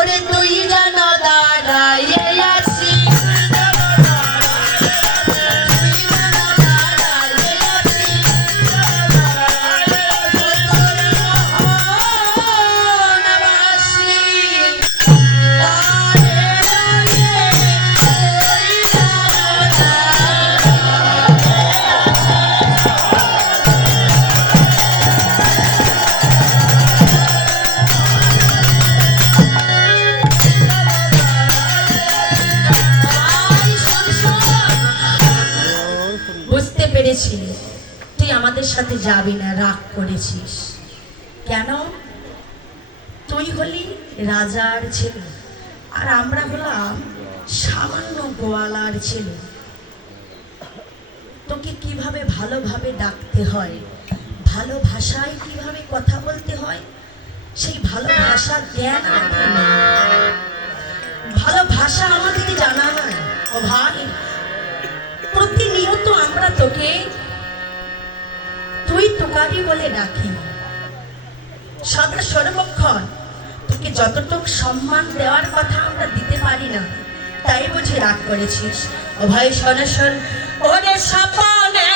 ওরে তুই যেন দাঁড়াইয়ে আছি তুই আমাদের সাথে যাবি না, রাগ করেছিস কেন? তুই হলি রাজার ছেলে আর আমরা হলাম সামান্য গোয়ালার ছেলে। তোকে কিভাবে ভালোভাবে ডাকতে হয়, ভালো ভাষায় কিভাবে কথা বলতে হয়, সেই ভালো ভাষার জ্ঞান আমাদের নেই। ভালো ভাষা আমাদের জানা নাই। ও ভাই, প্রতিনিয়ত আমরা তোকে তুই তুকারি বলে ডাকি, সদা সর্বক্ষণ তোকে যতটুক সম্মান দেওয়ার কথা আমরা দিতে পারি না, তাই বুঝি রাগ করেছিস। ও ভাই সনসন ওরে সপনে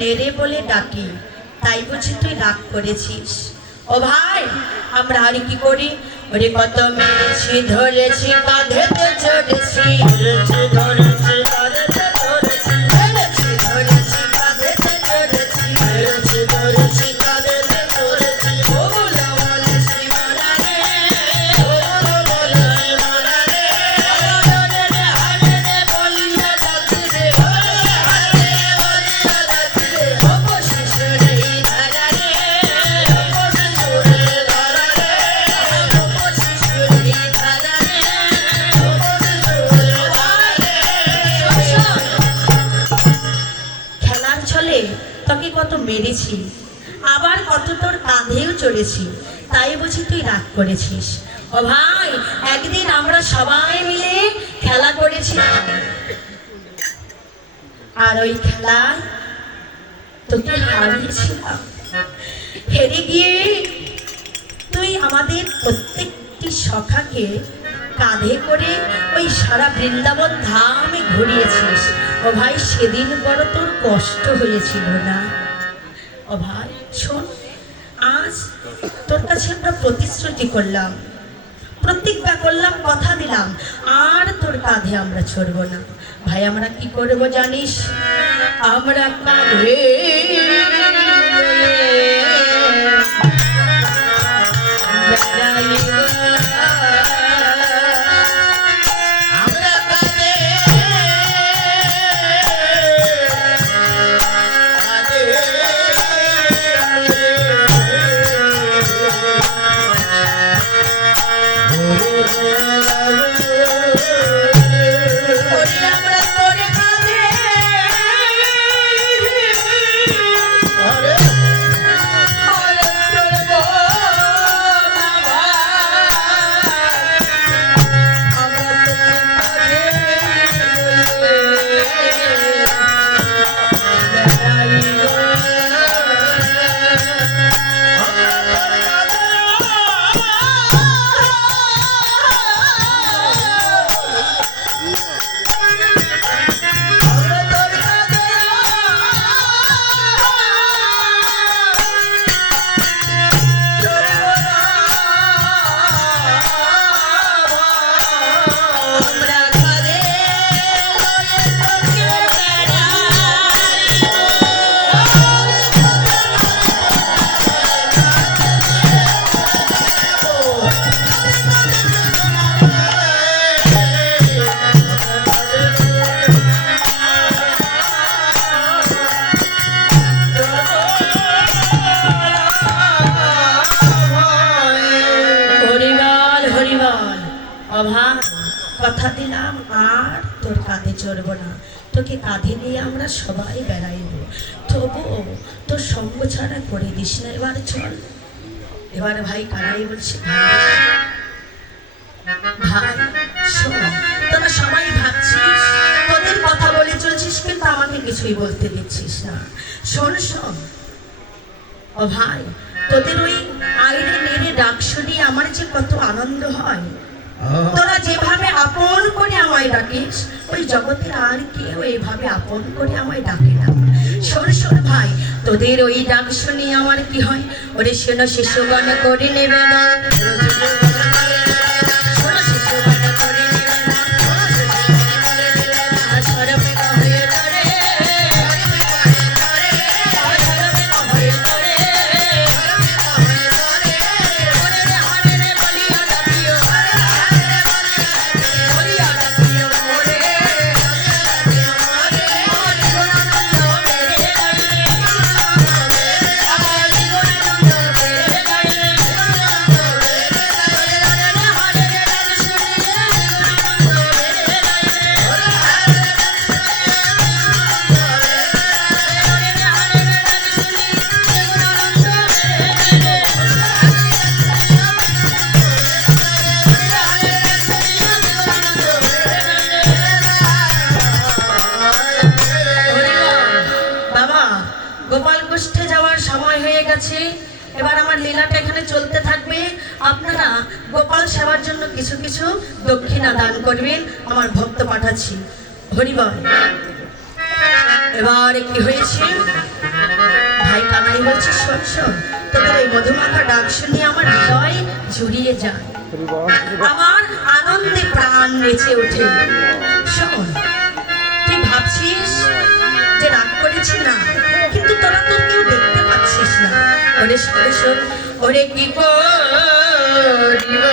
নেড়ে বলে ডাকি, তাই বুঝি তুই রাগ করেছিস? ও ভাই, আমরা আর কি করি? ওরে কত মেরেছি ধরেছি কাঁধেতে চড়েছি, ধরেছি ধরেছি কাঁধেতে চড়েছি, ধরেছি ধরেছি কাঁধেতে চড়েছি, কত মেরেছি, আবার কত তোর কাঁধেও চড়েছি, তাই বুঝি তুই রাগ করেছিস? ও ভাই, একদিন আমরা সবাই মিলে খেলা করেছি, আর ওই খেলায় তোকে হারিয়েছিলাম। হেরে গিয়ে তুই আমাদের প্রত্যেকটি সখাকে কাঁধে করে ওই সারা বৃন্দাবন ধামে ঘুরিয়েছিস। ও ভাই, সেদিন বড় তোর কষ্ট হয়েছিল না? ও ভাই শোন, আজ তোর কাছে আমরা প্রতিশ্রুতি করলাম, প্রতিজ্ঞা করলাম, কথা দিলাম, আর তোর কাঁধে আমরা চড়ব না। ভাই, আমরা কি করব জানিস? আমরা কাঁধে অভাব, কথা দিলাম, আর তোর কাঁধে চড়ব না। তোকে কাঁধে নিয়ে আমরা সবাই বেড়াইব, তবুও তোর সঙ্গ ছাড়া করে দিস না। এবার চল। এবার ভাই কানাই বলছে, ভাই শোন, তোরা সবাই ভাবছিস তোদের কথা বলে চলছিস, কিন্তু আমাকে কিছুই বলতে দিচ্ছিস না। শোন শোন, ও ভাই, তোদের ওই আইরে নেড়ে ডাক শুনিয়ে আমার যে কত আনন্দ হয়। তোরা যেভাবে আপন করে আমায় ডাকিস, ওই জগতে আর কেউ এইভাবে আপন করে আমায় ডাকে না। শোন শোন ভাই, তোদের ওই ডাক শুনিয়ে আমার কি হয়? ওরে শোনো শিশুগণ করে নেবে না, এবার আমার লীলাটা এখানে চলতে থাকবে। আপনারা গোপাল সেবার জন্য কিছু কিছু দক্ষিণা দান করবেন, আমার ভক্ত পাঠাচ্ছি। হরিবল। এবার কি হয়েছে? ভাই কানাই বলছে, শোন শোন, তোদের ওই মধুমাখা ডাক শুনিয়ে আমার হৃদয় জুড়িয়ে যায়, আমার আনন্দে প্রাণ নেচে ওঠে। শোন, তুই ভাবছিস যে রাগ করেছি না, কিন্তু তোরা তো কেউ দেখতে পাচ্ছিস না। ওরে শোন শোন, ওরে কি করিবা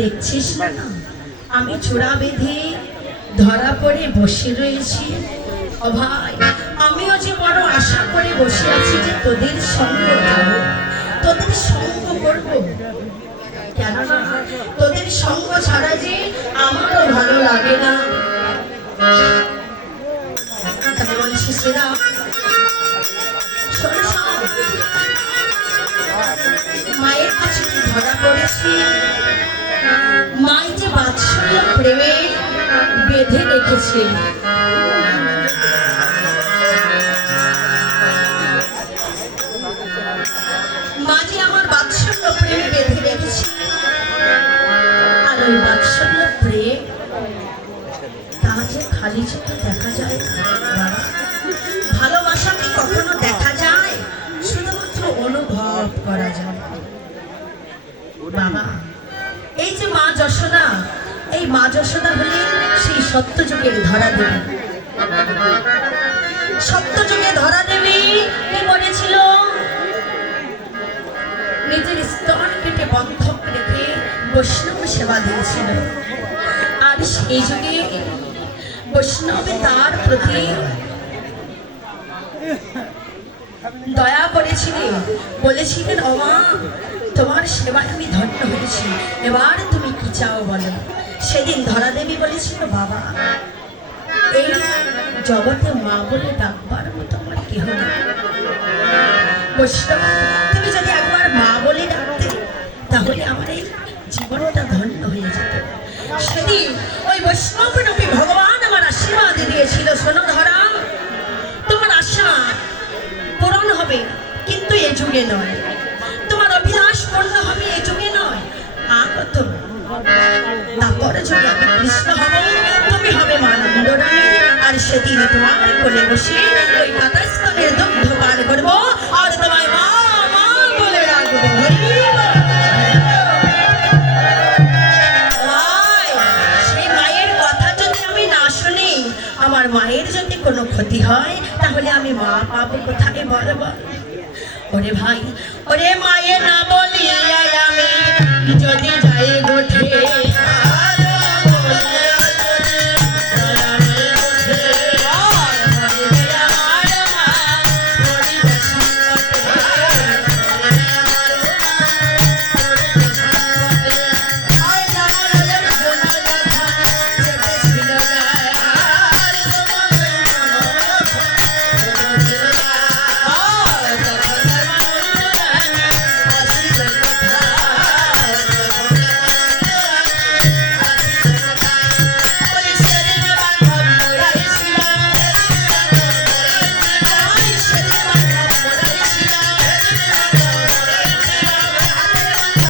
দেখছিস না আমি চূড়া বেঁধে ধরা পড়ে বসে রয়েছি। ও ভাই, আমিও যে বড় আশা করে বসে আছি যে তোদের সঙ্গ পাবো, তোদের সঙ্গ করবো। কেননা তোদের সঙ্গ ছাড়া যে আমারও ভালো লাগে না। তাহলে বলছি শ্রীরাম, মায়ের কাছে কি ধরা পড়েছি, মাই যে বাৎসল্য প্রেমে বেঁধে রেখেছে। মা যে আমার বাৎসল্য প্রেমে বেঁধে রেখেছে, আর ওই বাৎসল্য প্রেম তা যে খালি চোখে দেখা যায় না। ভালোবাসা কি কখনো দেখা যায়? শুধুমাত্র অনুভব করা যায়। বাবা, এই যে মা যশোদা, এই মা যশোদা হলেন সেই সত্যযুগের ধরা দেবী। সত্যযুগে ধরা দেবী কি বলেছিল? নিজের স্তন কেটে বন্ধক রেখে বৈষ্ণব সেবা দিয়েছিল। আর সেই যুগে বৈষ্ণবে তার প্রতি দয়া করেছিলেন, বলেছিলেন ওমা তোমার সেবায় আমি ধন্য হয়েছি, এবার তুমি কি চাও বলো। সেদিন ধরা দেবী বলেছিল বাবা এই জগতে মা বলে ডাকবার মতো আমার কেহ না, বৈষ্ণব তুমি যদি একবার মা বলে ডাকতে তাহলে আমার এই জীবনটা ধন্য হয়ে যেত। সেদিন ওই বৈষ্ণব রূপী ভগবান আমার আশীর্বাদ দিয়েছিল, শোনো ধরা তোমার আশা পূরণ হবে কিন্তু এ যুগে নয়, তোমার অভিলাষ পূর্ণ হবে এ যুগে নয়, আগত তারপরে যুগে আমি কৃষ্ণ হব, তুমি হবে মানন্দ রানী, আর সেদিন তোমার কোলে বসে ওই কাতাস্তনের দুগ্ধ পান করবো আর তোমায় মা মা বলে রাখবো। সেই মায়ের কথা যদি আমি না শুনি, আমার মায়ের যদি কোনো ক্ষতি হয় তাহলে আমি মা পাবো কোথায় বলবো। ওরে ভাই ওরে মায়ে না বলি আমি যদি যাই